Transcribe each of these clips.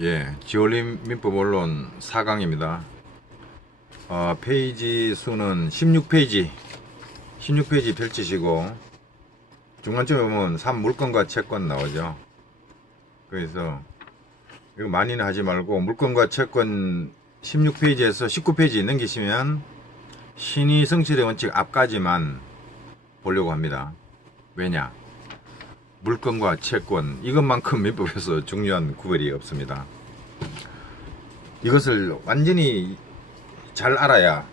예, 지올린 민법 원론 4강입니다. 페이지 수는 16페이지, 16페이지 펼치시고 중간쯤에 보면 3 물건과 채권 나오죠. 그래서 이거 많이는 하지 말고 물건과 채권 16페이지에서 19페이지 넘기시면 신의 성질의 원칙 앞까지만 보려고 합니다. 왜냐? 물건과 채권 이것만큼 민법에서 중요한 구별이 없습니다. 이것을 완전히 잘 알아야,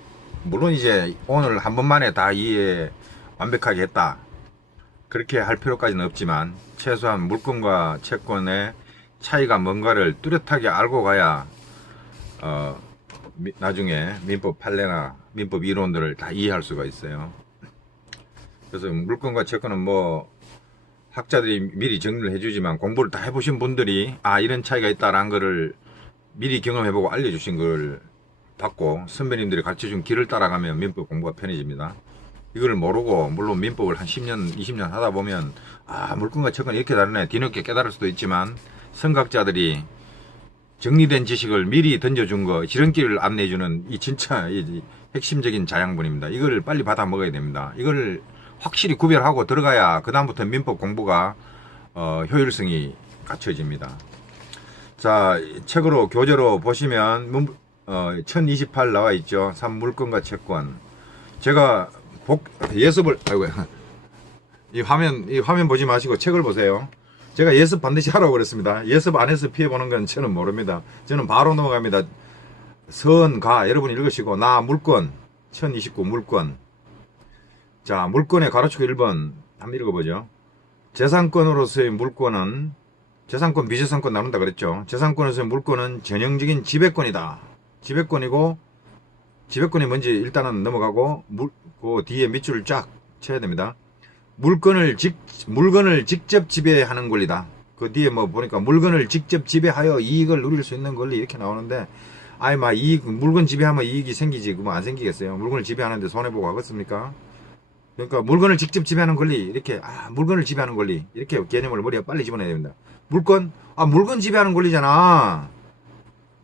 물론 이제 오늘 한 번만에 다 이해 완벽하게 했다 그렇게 할 필요까지는 없지만 최소한 물건과 채권의 차이가 뭔가를 뚜렷하게 알고 가야 나중에 민법 판례나 민법 이론들을 다 이해할 수가 있어요. 그래서 물건과 채권은 뭐 학자들이 미리 정리를 해주지만 공부를 다 해보신 분들이 이런 차이가 있다라는 거를 미리 경험해보고 알려주신 걸 받고 선배님들이 가르쳐준 길을 따라가면 민법 공부가 편해집니다. 이걸 모르고 물론 민법을 한 10년 20년 하다 보면 물건과 채권이 이렇게 다르네 뒤늦게 깨달을 수도 있지만, 선각자들이 정리된 지식을 미리 던져준 거 지름길을 안내해주는 이 진짜 이 핵심적인 자양분입니다. 이걸 빨리 받아 먹어야 됩니다. 이걸 확실히 구별하고 들어가야 그 다음부터 민법 공부가 효율성이 갖춰집니다. 자, 책으로 교재로 보시면 1028 나와 있죠. 3 물건과 채권. 제가 예습을 이 화면 보지 마시고 책을 보세요. 제가 예습 반드시 하라고 그랬습니다. 예습 안 해서 피해 보는 건 저는 모릅니다. 저는 바로 넘어갑니다. 선가 여러분 읽으시고 나 물건 1029 물건. 자, 물건의 가로치고 1번 한번 읽어보죠. 재산권으로서의 물건은 재산권 비재산권 나눈다 그랬죠. 재산권으로서의 물건은 전형적인 지배권이다. 지배권이고, 지배권이 뭔지 일단은 넘어가고 그 뒤에 밑줄을 쫙 쳐야 됩니다. 물건을 직접 지배하는 권리다. 그 뒤에 뭐 보니까 물건을 직접 지배하여 이익을 누릴 수 있는 권리 이렇게 나오는데, 물건 지배하면 이익이 생기지 그러면 안 생기겠어요? 물건을 지배하는데 손해보고 하겠습니까? 그러니까 물건을 직접 지배하는 권리 이렇게 물건을 지배하는 권리 이렇게 개념을 머리에 빨리 집어넣어야 됩니다. 물건 지배하는 권리잖아.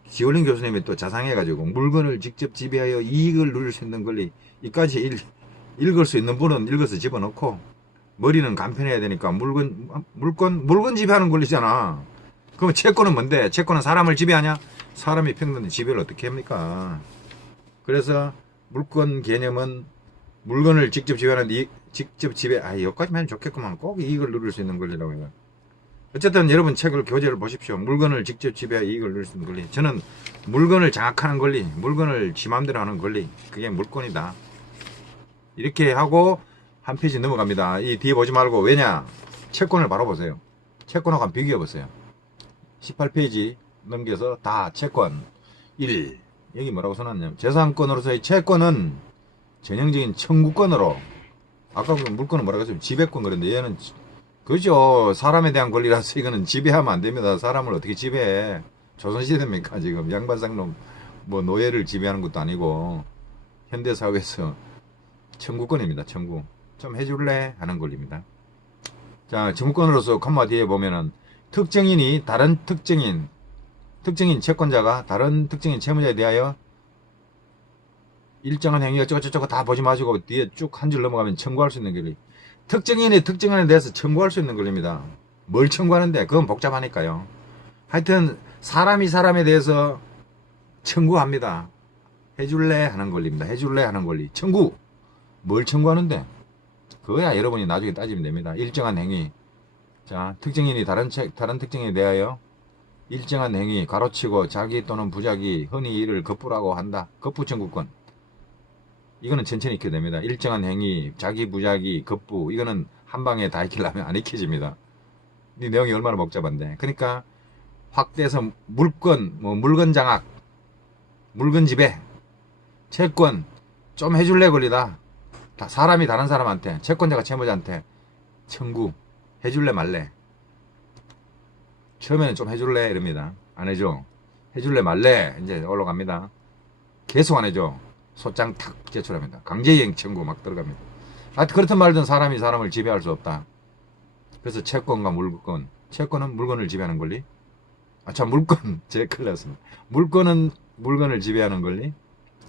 지올린 교수님이 또 자상해가지고 물건을 직접 지배하여 이익을 누릴 수 있는 권리 이까지 읽을 수 있는 분은 읽어서 집어넣고 머리는 간편해야 되니까 물건 지배하는 권리잖아. 그럼 채권은 뭔데? 채권은 사람을 지배하냐? 사람이 평등한 지배를 어떻게 합니까? 그래서 물건 개념은 물건을 직접 지배하는 직접 지배 여기까지만 하면 좋겠구만. 꼭 이익을 누릴 수 있는 권리라고 해요. 어쨌든 여러분 책을 교재를 보십시오. 물건을 직접 지배하여 이익을 누릴 수 있는 권리. 저는 물건을 장악하는 권리, 물건을 지 맘대로 하는 권리, 그게 물권이다. 이렇게 하고 한 페이지 넘어갑니다. 이 뒤에 보지 말고, 왜냐? 채권을 바로 보세요. 채권하고 한번 비교해 보세요. 18페이지 넘겨서 다 채권 1. 여기 뭐라고 써놨냐면 재산권으로서의 채권은 전형적인 청구권으로, 아까 그 물건은 뭐라고 했어요? 지배권 그랬는데 얘는 그죠. 사람에 대한 권리라서 이거는 지배하면 안 됩니다. 사람을 어떻게 지배해? 조선시대입니까? 지금 양반상놈 뭐 노예를 지배하는 것도 아니고 현대사회에서 청구권입니다. 청구. 좀 해줄래? 하는 권리입니다. 자, 청구권으로서 컴마 뒤에 보면은 특정인이 다른 특정인 채권자가 다른 특정인 채무자에 대하여 일정한 행위가 어쩌고저쩌고 다 보지 마시고 뒤에 쭉 한 줄 넘어가면 청구할 수 있는 권리. 특정인이 특정인에 대해서 청구할 수 있는 권리입니다. 뭘 청구하는데? 그건 복잡하니까요. 하여튼 사람이 사람에 대해서 청구합니다. 해줄래? 하는 권리입니다. 해줄래? 하는 권리. 청구. 뭘 청구하는데? 그거야 여러분이 나중에 따지면 됩니다. 일정한 행위. 자, 특정인이 다른 특정인에 대하여 일정한 행위, 가로치고 자기 또는 부자기, 흔히 이를 거부라고 한다. 거부 청구권. 이거는 천천히 익혀야 됩니다. 일정한 행위, 자기 부자기, 겁부, 이거는 한 방에 다 익히려면 안 익혀집니다. 이 내용이 얼마나 복잡한데. 그러니까 확대해서 물건 장악, 물건 지배, 채권, 좀 해줄래 권리다. 사람이 다른 사람한테, 채권자가 채무자한테 청구, 해줄래 말래. 처음에는 좀 해줄래 이럽니다. 안 해줘. 해줄래 말래. 이제 올라갑니다. 계속 안 해줘. 소장 탁 제출합니다. 강제이행 청구 막 들어갑니다. 그렇든 말든 사람이 사람을 지배할 수 없다. 그래서 채권과 물건. 채권은 물건을 지배하는 권리. 참, 물건. 제 큰일 났습니다. 물건은 물건을 지배하는 권리,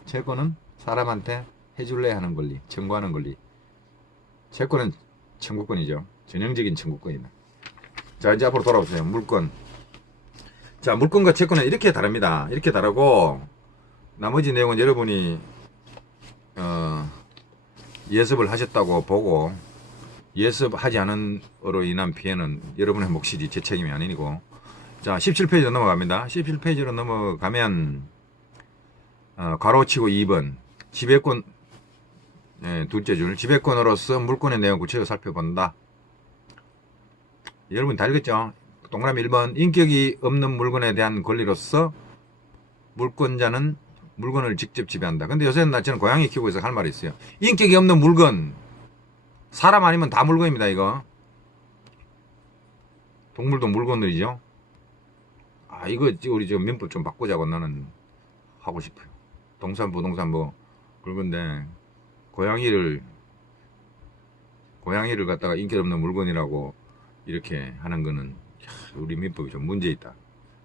채권은 사람한테 해줄래 하는 권리, 청구하는 권리. 채권은 청구권이죠. 전형적인 청구권이다. 자, 이제 앞으로 돌아오세요. 물건. 자, 물건과 채권은 이렇게 다릅니다. 이렇게 다르고, 나머지 내용은 여러분이, 예습을 하셨다고 보고, 예습하지 않은 으로 인한 피해는 여러분의 몫이지 제 책임이 아니고. 자, 17페이지로 넘어갑니다. 17페이지로 넘어가면, 가로치고 2번. 지배권, 둘째 줄. 지배권으로서 물권의 내용 구체적으로 살펴본다. 여러분 다 읽었죠? 동그라미 1번. 인격이 없는 물건에 대한 권리로서 물권자는 물건을 직접 지배한다. 근데 요새는 저는 고양이 키우고 있어서 할 말이 있어요. 인격이 없는 물건. 사람 아니면 다 물건입니다, 이거. 동물도 물건들이죠. 이거 우리 저 민법 좀 바꾸자고 나는 하고 싶어요. 동산, 부동산 뭐, 그런데, 고양이를 갖다가 인격 없는 물건이라고 이렇게 하는 거는, 우리 민법이 좀 문제 있다.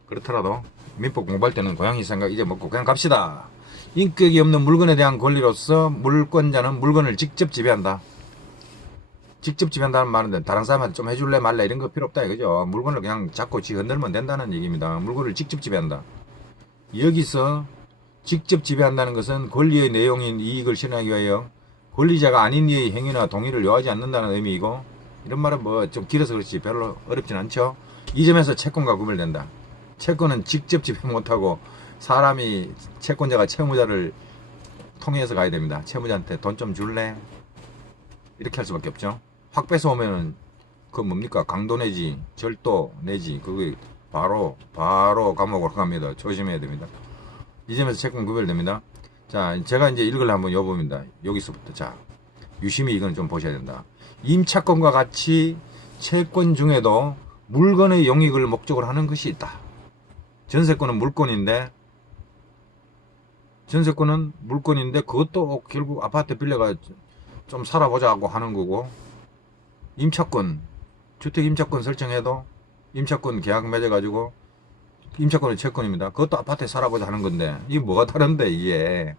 그렇더라도, 민법 공부할 때는 고양이 생각 이제 먹고 그냥 갑시다. 인격이 없는 물건에 대한 권리로서 물권자는 물건을 직접 지배한다. 직접 지배한다는 말인데 다른 사람한테 좀 해줄래 말래 이런 거 필요 없다 이거죠. 물건을 그냥 잡고 지 흔들면 된다는 얘기입니다. 물건을 직접 지배한다. 여기서 직접 지배한다는 것은 권리의 내용인 이익을 실현하기 위하여 권리자가 아닌 이의 행위나 동의를 요하지 않는다는 의미이고, 이런 말은 뭐 좀 길어서 그렇지 별로 어렵진 않죠. 이 점에서 채권과 구별된다. 채권은 직접 지배 못하고 사람이 채권자가 채무자를 통해서 가야 됩니다. 채무자한테 돈 좀 줄래? 이렇게 할 수밖에 없죠. 확 뺏어오면은 그 뭡니까? 강도 내지 절도 내지 그게 바로 감옥으로 갑니다. 조심해야 됩니다. 이 점에서 채권 구별됩니다. 자, 제가 이제 읽으려 한번 여봅니다. 여기서부터. 자, 유심히 이건 좀 보셔야 된다. 임차권과 같이 채권 중에도 물건의 용익을 목적으로 하는 것이 있다. 전세권은 물건인데 그것도 결국 아파트 빌려가 좀 살아보자고 하는 거고, 임차권, 주택 임차권 설정해도 임차권 계약 맺어가지고 임차권은 채권입니다. 그것도 아파트에 살아보자 하는 건데 이게 뭐가 다른데 이게.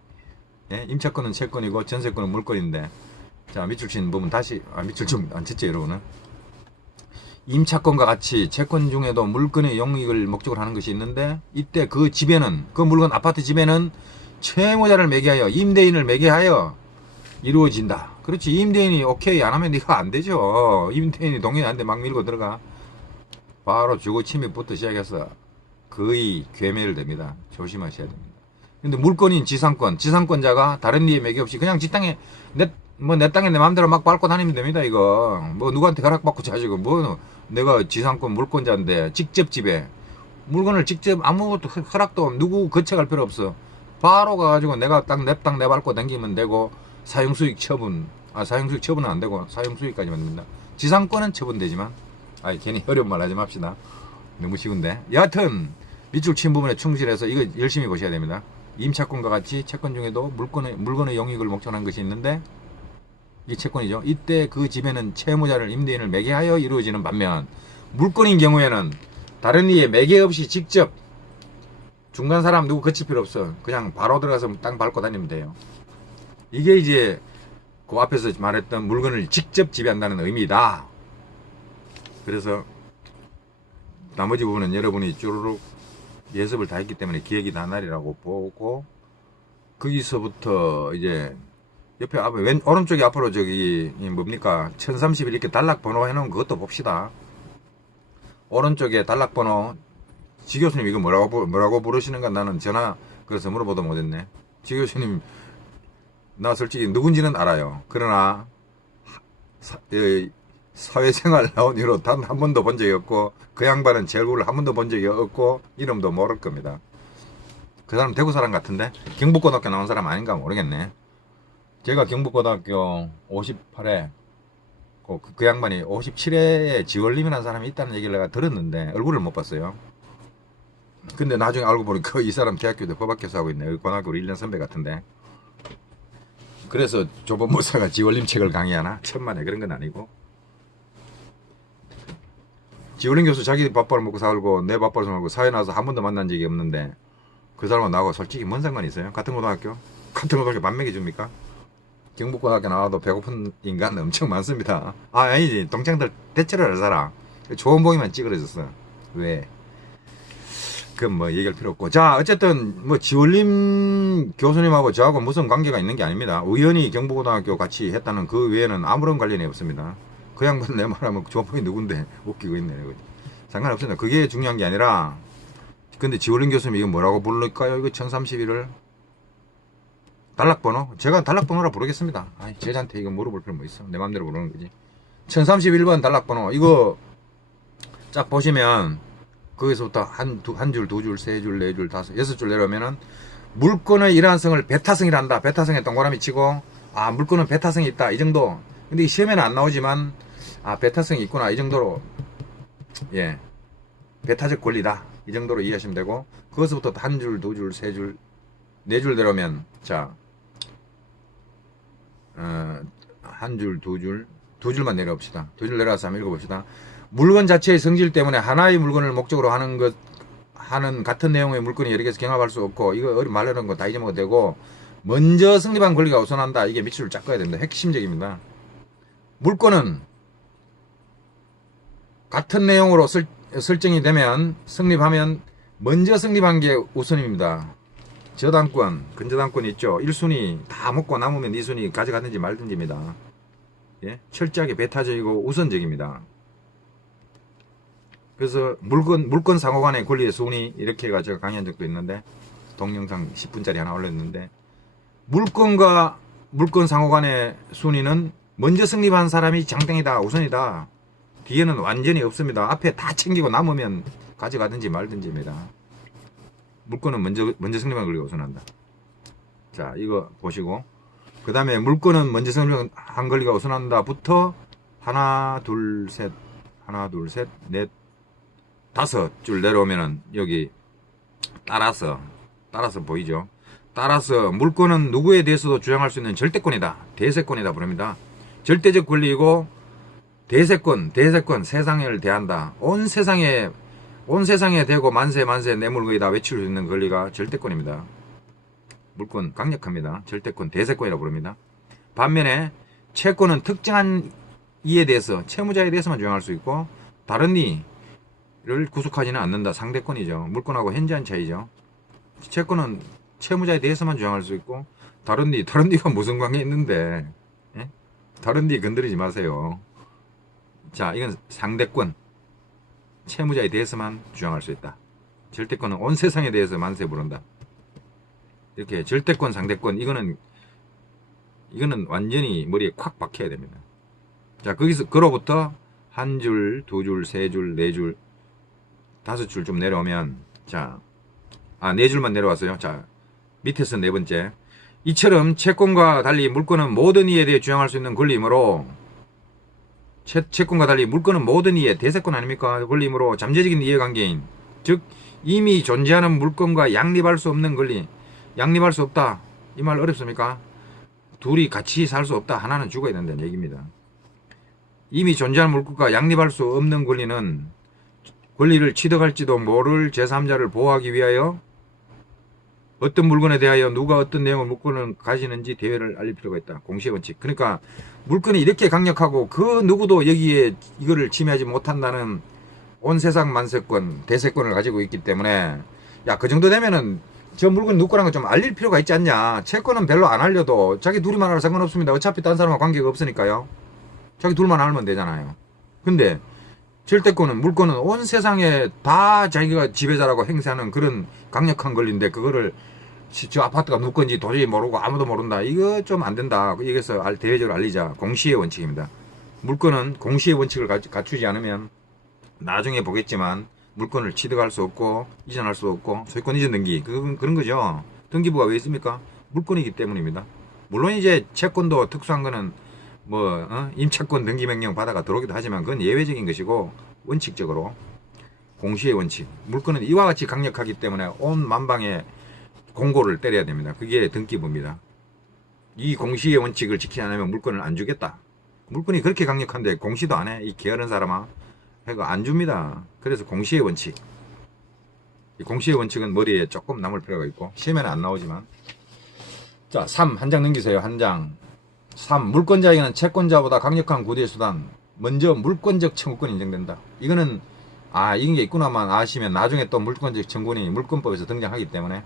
예? 임차권은 채권이고 전세권은 물건인데. 자, 밑줄 친 부분 다시 밑줄 좀 안 쳤죠 여러분은. 임차권과 같이 채권 중에도 물건의 용익을 목적으로 하는 것이 있는데, 이때 그 지배는, 그 물건 아파트 지배는 채무자를 매개하여 임대인을 매개하여 이루어진다. 그렇지. 임대인이 오케이 안 하면 네가 안 되죠. 임대인이 동의 안 돼 막 밀고 들어가. 바로 주거 침입부터 시작해서 거의 괴멸 됩니다. 조심하셔야 됩니다. 근데 물건인 지상권자가 다른 이의 매개 없이 그냥 지 땅에 내 땅에 내 마음대로 막 밟고 다니면 됩니다. 이거 뭐 누구한테 허락받고 자지고 뭐 내가 지상권 물권자인데 직접 지배, 물건을 직접 아무것도 허락도 누구 거쳐갈 필요 없어. 바로 가가지고 내가 내 땅 내밟고 당기면 되고, 사용수익 처분은 안 되고 사용수익까지만 됩니다. 지상권은 처분되지만, 괜히 어려운 말 하지 맙시다. 너무 쉬운데. 여하튼 밑줄 친 부분에 충실해서 이거 열심히 보셔야 됩니다. 임차권과 같이 채권 중에도 물건의 용익을 목적으로 한 것이 있는데, 이게 채권이죠. 이때 그 지배는 채무자를 임대인을 매개하여 이루어지는 반면, 물건인 경우에는 다른 이의 매개 없이 직접, 중간 사람 누구 거칠 필요 없어. 그냥 바로 들어가서 땅 밟고 다니면 돼요. 이게 이제 그 앞에서 말했던 물건을 직접 지배한다는 의미다. 그래서 나머지 부분은 여러분이 쭈루룩 예습을 다 했기 때문에 기억이 나날이라고 보고, 거기서부터 이제 옆에 오른쪽에 앞으로 저기 뭡니까 1031 이렇게 단락 번호 해놓은 그것도 봅시다. 오른쪽에 단락 번호, 지 교수님 이거 뭐라고 부르시는가 나는 전화 그래서 물어보도 못했네. 지 교수님 나 솔직히 누군지는 알아요. 그러나 사회생활 나온 이후로 단 한 번도 본 적이 없고, 그 양반은 제 얼굴을 한 번도 본 적이 없고 이름도 모를 겁니다. 그 사람 대구 사람 같은데 경북고등학교 나온 사람 아닌가 모르겠네. 제가 경북고등학교 58회 그 양반이 57회에 지원림이라는 사람이 있다는 얘기를 내가 들었는데 얼굴을 못 봤어요. 근데 나중에 알고 보니까 이 사람 대학교도 법학교수 하고 있네. 고등학교 1년 선배 같은데. 그래서 조범 모사가 지원림 책을 강의하나? 천만에 그런 건 아니고. 지올린 교수 자기 밥벌어 먹고 살고 내 밥벌어 살고 사회 나와서 한 번도 만난 적이 없는데 그 사람하고 나하고 솔직히 뭔 상관이 있어요? 같은 고등학교? 같은 고등학교 밥 먹여줍니까? 경북고등학교 나와도 배고픈 인간 엄청 많습니다. 아니지, 동창들 대체를 알아라. 좋은 보기만 찌그러졌어. 왜? 그건 뭐 얘기할 필요 없고. 자, 어쨌든 뭐 지올림 교수님하고 저하고 무슨 관계가 있는 게 아닙니다. 우연히 경북고등학교 같이 했다는 그 외에는 아무런 관련이 없습니다. 그 양반 내 말하면 조폭이 누군데 웃기고 있네. 상관없습니다. 그게 중요한 게 아니라, 근데 지올림 교수님 이거 뭐라고 부를까요? 이거 1031을 단락번호? 제가 단락번호라 부르겠습니다. 아니, 제자한테 이거 물어볼 필요 뭐 있어. 내 맘대로 부르는 거지. 1031번 단락번호. 이거 쫙 보시면 거기서부터 한 줄, 두 줄, 세 줄, 네 줄, 다섯, 여섯 줄 내려오면은 물건의 일환성을 베타성이란다. 베타성에 동그라미 치고, 아, 물건은 베타성이 있다. 이 정도. 근데 이 시험에는 안 나오지만, 아, 베타성이 있구나. 이 정도로, 예, 베타적 권리다. 이 정도로 이해하시면 되고, 그것부터 한 줄, 두 줄, 세 줄, 네 줄 내려오면, 자, 한 줄, 두 줄만 내려봅시다. 두 줄 내려와서 한번 읽어봅시다. 물건 자체의 성질 때문에 하나의 물건을 목적으로 하는 같은 내용의 물건이 여러 개서 경합할 수 없고, 이거 말하는 거 다 잊어먹어도 되고, 먼저 성립한 권리가 우선한다. 이게 밑줄을 쫙 꺼야 됩니다. 핵심적입니다. 물건은 같은 내용으로 설정이 되면, 성립하면 먼저 성립한 게 우선입니다. 저당권, 근저당권 있죠. 1순위 다 먹고 남으면 2순위 가져갔는지 말든지입니다. 예? 철저하게 배타적이고 우선적입니다. 그래서 물건 상호간의 권리의 순위, 이렇게가 제가 강의한 적도 있는데, 동영상 10분짜리 하나 올렸는데, 물건과 물건 상호간의 순위는 먼저 성립한 사람이 장땡이다, 우선이다. 뒤에는 완전히 없습니다. 앞에 다 챙기고 남으면 가져가든지 말든지입니다. 물건은 먼저 성립한 권리가 우선한다. 자, 이거 보시고, 그 다음에 물건은 먼저 성립한 권리가 우선한다부터 하나, 둘, 셋, 넷, 다섯 줄 내려오면은 여기 따라서 보이죠? 따라서 물건은 누구에 대해서도 주장할 수 있는 절대권이다. 대세권이다 부릅니다. 절대적 권리이고 대세권, 세상을 대한다. 온 세상에 대고 만세 내 물건이다 외칠 수 있는 권리가 절대권입니다. 물건 강력합니다. 절대권, 대세권이라고 부릅니다. 반면에 채권은 특정한 이에 대해서, 채무자에 대해서만 주장할 수 있고 다른 이를 구속하지는 않는다. 상대권이죠. 물건하고 현저한 차이죠. 채권은 채무자에 대해서만 주장할 수 있고 다른 니가 무슨 관계 있는데, 예? 다른 니 건드리지 마세요. 자, 이건 상대권, 채무자에 대해서만 주장할 수 있다. 절대권은 온 세상에 대해서 만세 부른다. 이렇게 절대권, 상대권, 이거는 완전히 머리에 콱 박혀야 됩니다. 자, 그로부터 한 줄, 두 줄, 세 줄, 네 줄, 다섯 줄 좀 내려오면, 자, 네 줄만 내려왔어요. 자, 밑에서 네 번째. 이처럼 채권과 달리 물건은 모든 이에 대해 주장할 수 있는 권리이므로, 채권과 달리 물건은 모든 이에, 대세권 아닙니까? 권리이므로 잠재적인 이해관계인, 즉 이미 존재하는 물건과 양립할 수 없는 권리, 양립할 수 없다. 이 말 어렵습니까? 둘이 같이 살 수 없다. 하나는 죽어야 된다는 얘기입니다. 이미 존재하는 물건과 양립할 수 없는 권리를 취득할지도 모를 제3자를 보호하기 위하여 어떤 물건에 대하여 누가 어떤 내용의 물건을 가지는지 대외를 알릴 필요가 있다. 공시의 원칙. 그러니까 물건이 이렇게 강력하고 그 누구도 여기에 이거를 침해하지 못한다는 온 세상 만세권, 대세권을 가지고 있기 때문에, 야, 그 정도 되면은 저 물건 누구 거라는 거 좀 알릴 필요가 있지 않냐. 채권은 별로 안 알려도 자기 둘이만 알아도 상관없습니다. 어차피 다른 사람과 관계가 없으니까요. 자기 둘만 알면 되잖아요. 근데 절대권은, 물건은 온 세상에 다 자기가 지배자라고 행세하는 그런 강력한 권리인데, 그거를 저 아파트가 누구 건지 도저히 모르고 아무도 모른다. 이거 좀 안 된다. 여기서 대외적으로 알리자. 공시의 원칙입니다. 물건은 공시의 원칙을 갖추지 않으면 나중에 보겠지만 물건을 취득할 수 없고 이전할 수 없고, 소유권 이전 등기, 그런 거죠. 등기부가 왜 있습니까? 물건이기 때문입니다. 물론 이제 채권도 특수한 거는 임차권 등기명령 받아가 들어오기도 하지만 그건 예외적인 것이고, 원칙적으로 공시의 원칙, 물건은 이와 같이 강력하기 때문에 온 만방에 공고를 때려야 됩니다. 그게 등기부입니다. 이 공시의 원칙을 지키지 않으면 물건을 안 주겠다. 물건이 그렇게 강력한데 공시도 안 해? 이 게으른 사람아. 해가 안 줍니다. 그래서 공시의 원칙. 이 공시의 원칙은 머리에 조금 남을 필요가 있고 시험에는 안 나오지만. 자, 3 한 장 넘기세요. 한 장. 3 물권자에게는 채권자보다 강력한 구제 수단, 먼저 물권적 청구권이 인정된다. 이거는 이런 게 있구나만 아시면 나중에 또 물권적 청구권이 물권법에서 등장하기 때문에.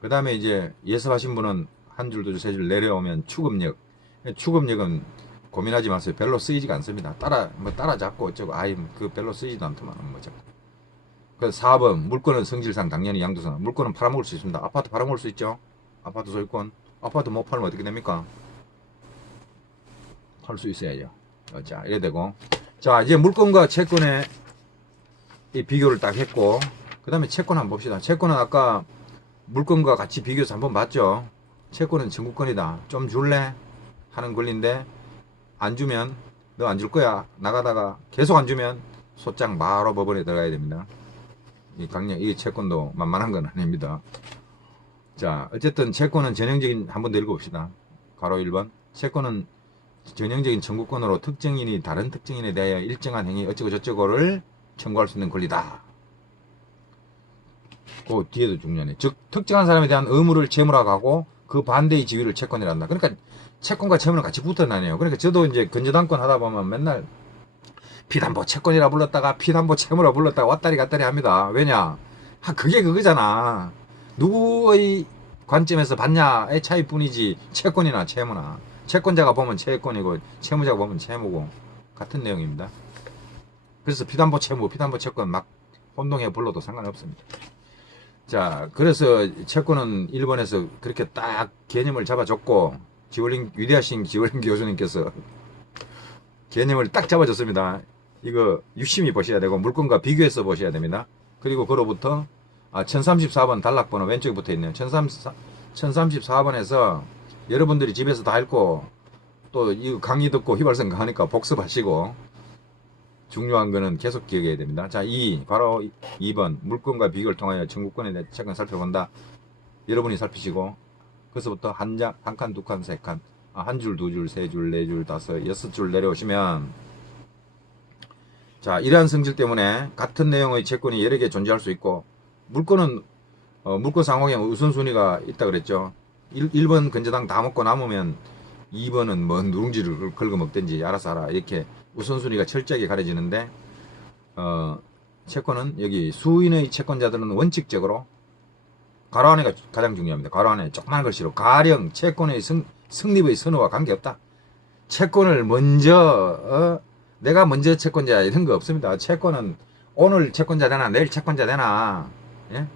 그 다음에 이제 예습하신 분은 한 줄, 두 줄, 세 줄 내려오면 추급력. 추급력은 고민하지 마세요. 별로 쓰이지가 않습니다. 따라잡고 어쩌고 그 별로 쓰이지도 않더만 뭐죠. 그래서 4번 물권은 성질상 당연히 양도상. 물권은 팔아먹을 수 있습니다. 아파트 팔아먹을 수 있죠. 아파트 소유권. 아파트 못 팔면 어떻게 됩니까? 팔 수 있어야죠. 자, 이래 되고. 자, 이제 물권과 채권의 이 비교를 딱 했고, 그 다음에 채권 한번 봅시다. 채권은 아까 물권과 같이 비교해서 한번 봤죠. 채권은 청구권이다. 좀 줄래? 하는 권리인데, 안 주면, 너 안 줄 거야. 나가다가 계속 안 주면, 소장 바로 법원에 들어가야 됩니다. 이 채권도 만만한 건 아닙니다. 자, 어쨌든 채권은 전형적인, 한번 더 읽어봅시다. 가로 1번. 채권은 전형적인 청구권으로 특정인이 다른 특정인에 대하여 일정한 행위 어쩌고 저쩌고를 청구할 수 있는 권리다. 그 뒤에도 중요하네. 즉 특정한 사람에 대한 의무를 채무라고 그 반대의 지위를 채권이란다. 그러니까 채권과 채무는 같이 붙어 다녀요. 그러니까 저도 이제 근저당권 하다 보면 맨날 피담보 채권이라 불렀다가 피담보 채무라 불렀다가 왔다리 갔다리 합니다. 왜냐? 그게 그거잖아. 누구의 관점에서 봤냐의 차이뿐이지 채권이나 채무나. 채권자가 보면 채권이고 채무자가 보면 채무고 같은 내용입니다. 그래서 피담보 채무, 피담보 채권 막 혼동해 불러도 상관없습니다. 자, 그래서 채권은 1번에서 그렇게 딱 개념을 잡아줬고 위대하신 지월링 교수님께서 개념을 딱 잡아줬습니다. 이거 유심히 보셔야 되고 물건과 비교해서 보셔야 됩니다. 그리고 그로부터 1034번 단락번호 왼쪽에 붙어 있네요. 1034번에서 여러분들이 집에서 다 읽고 또 이 강의 듣고 휘발성 강하니까 복습하시고 중요한 거는 계속 기억해야 됩니다. 자, 바로 2번 물건과 비교를 통하여 청구권에 대해 채권 살펴본다. 여러분이 살피시고 그래서부터 한 칸, 두 칸, 세 칸, 한 줄, 두 줄, 세 줄, 네 줄, 다섯, 여섯 줄 내려오시면 자, 이러한 성질 때문에 같은 내용의 채권이 여러 개 존재할 수 있고 물건은 물건 상황에 우선순위가 있다 그랬죠. 1번 근저당 다 먹고 남으면 2번은 뭐 누룽지를 긁어 먹든지 알아서 하라. 이렇게 우선순위가 철저하게 가려지는데 채권은 여기 수인의 채권자들은 원칙적으로 가로 안에가 가장 중요합니다. 가로 안에 조그만 글씨로 가령 채권의 성립의 선호와 관계없다. 채권을 먼저 내가 먼저 채권자 이런 거 없습니다. 채권은 오늘 채권자 되나 내일 채권자 되나. 예?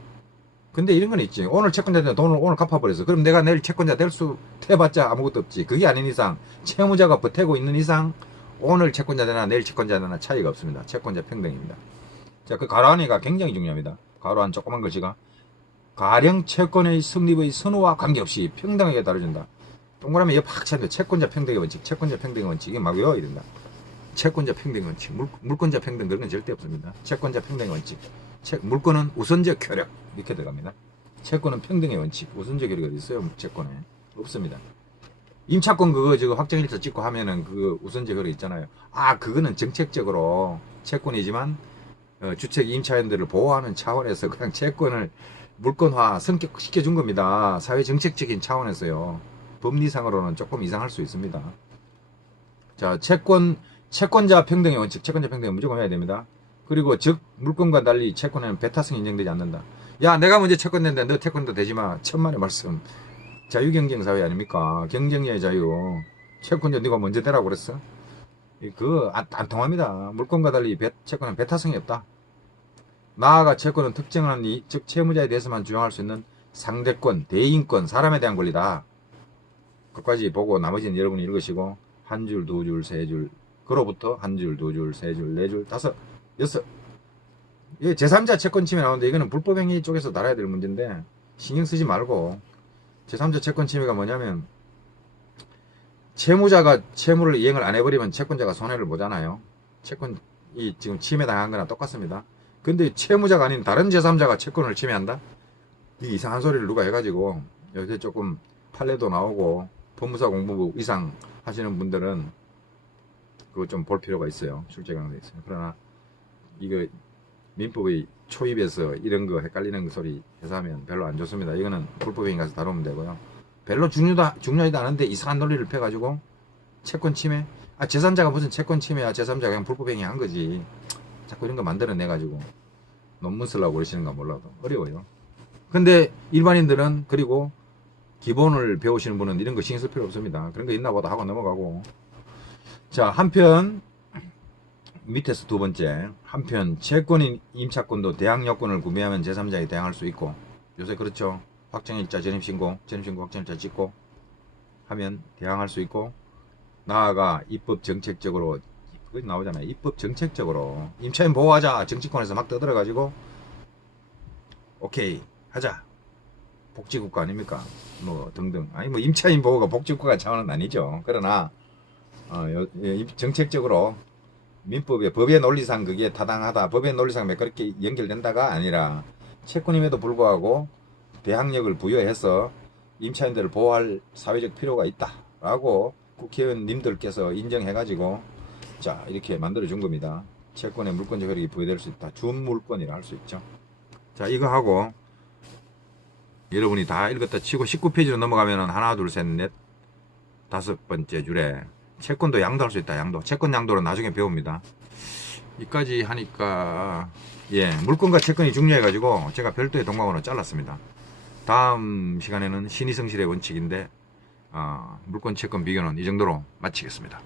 근데 이런 건 있지. 오늘 채권자 되나 돈을 오늘 갚아버렸어. 그럼 내가 내일 채권자 될 수 해봤자 아무것도 없지. 그게 아닌 이상 채무자가 보태고 있는 이상 오늘 채권자 되나 내일 채권자 되나 차이가 없습니다. 채권자 평등입니다. 자, 그 가로 안에가 굉장히 중요합니다. 가로 안 조그만 글씨가 가령 채권의 성립의 선호와 관계없이 평등하게 다뤄준다. 동그라미 옆 확 찾는데 채권자 평등의 원칙, 채권자 평등의 원칙 이게 막 외워야 된다. 채권자 평등의 원칙, 물권자 평등 그런 건 절대 없습니다. 채권자 평등의 원칙, 물권은 우선적 효력 이렇게 들어갑니다. 채권은 평등의 원칙, 우선적 효력이 어디 있어요? 채권에 없습니다. 임차권 그거 확정일자 찍고 하면은 그 우선적 효력 있잖아요. 그거는 정책적으로 채권이지만 주택 임차인들을 보호하는 차원에서 그냥 채권을 물권화 성격시켜 준 겁니다. 사회 정책적인 차원에서요. 법리상으로는 조금 이상할 수 있습니다. 자, 채권자 평등의 원칙, 채권자 평등은 무조건 해야 됩니다. 그리고 즉 물권과 달리 채권에는 배타성이 인정되지 않는다. 야, 내가 먼저 채권된다. 너 채권도 되지 마. 천만의 말씀. 자유경쟁사회 아닙니까? 경쟁의 자유. 채권자 네가 먼저 되라고 그랬어? 그거 안 통합니다. 물권과 달리 채권은 배타성이 없다. 나아가 채권은 특정한 즉 채무자에 대해서만 주장할 수 있는 상대권, 대인권, 사람에 대한 권리다. 끝까지 보고 나머지는 여러분이 읽으시고 한 줄, 두 줄, 세 줄, 그로부터 한 줄, 두 줄, 세 줄, 네 줄, 다섯, 여섯. 이게 제3자 채권 침해 나오는데 이거는 불법행위 쪽에서 다뤄야 될 문제인데 신경 쓰지 말고 제3자 채권 침해가 뭐냐면 채무자가 채무를 이행을 안 해버리면 채권자가 손해를 보잖아요. 채권이 지금 침해당한 거나 똑같습니다. 근데 채무자가 아닌 다른 제3자가 채권을 침해한다? 이 이상한 소리를 누가 해가지고 요새 조금 판례도 나오고 법무사 공부부 이상 하시는 분들은 그거 좀 볼 필요가 있어요. 출제 강도 있어요. 그러나 이거 민법의 초입에서 이런 거 헷갈리는 소리 해서 하면 별로 안 좋습니다. 이거는 불법행위 가서 다루면 되고요. 별로 중요하지도 않은데 이상한 논리를 펴가지고 채권 침해? 아, 제3자가 무슨 채권 침해야. 제3자가 그냥 불법행위 한 거지. 자꾸 이런 거 만들어내가지고 논문 쓰려고 그러시는가 몰라도 어려워요. 근데 일반인들은, 그리고 기본을 배우시는 분은 이런 거 신경 쓸 필요 없습니다. 그런 거 있나 보다 하고 넘어가고. 자, 한편 밑에서 두 번째, 한편 채권인 임차권도 대항 여건을 구매하면 제3자에 대항할 수 있고, 요새 그렇죠. 확정일자 전입신고 확정일자 찍고 하면 대항할 수 있고, 나아가 입법 정책적으로, 그거 나오잖아요. 입법 정책적으로 임차인 보호하자 정치권에서 막 떠들어가지고 오케이 하자, 복지국가 아닙니까? 뭐 등등. 아니 뭐 임차인 보호가 복지국가 차원은 아니죠. 그러나 정책적으로 민법의 법의 논리상 그게 타당하다, 법의 논리상 매끄럽게 연결된다가 아니라 채권임에도 불구하고 대항력을 부여해서 임차인들을 보호할 사회적 필요가 있다라고 국회의원님들께서 인정해가지고 자 이렇게 만들어 준 겁니다. 채권의 물권적 효력이 부여될 수 있다. 준물권이라 할 수 있죠. 자, 이거 하고 여러분이 다 읽었다 치고 19페이지로 넘어가면은 하나 둘 셋 넷 다섯 번째 줄에 채권도 양도할 수 있다. 양도. 채권 양도는 나중에 배웁니다. 이까지 하니까 예, 물권과 채권이 중요해가지고 제가 별도의 동방으로 잘랐습니다. 다음 시간에는 신의성실의 원칙인데 물권 채권 비교는 이 정도로 마치겠습니다.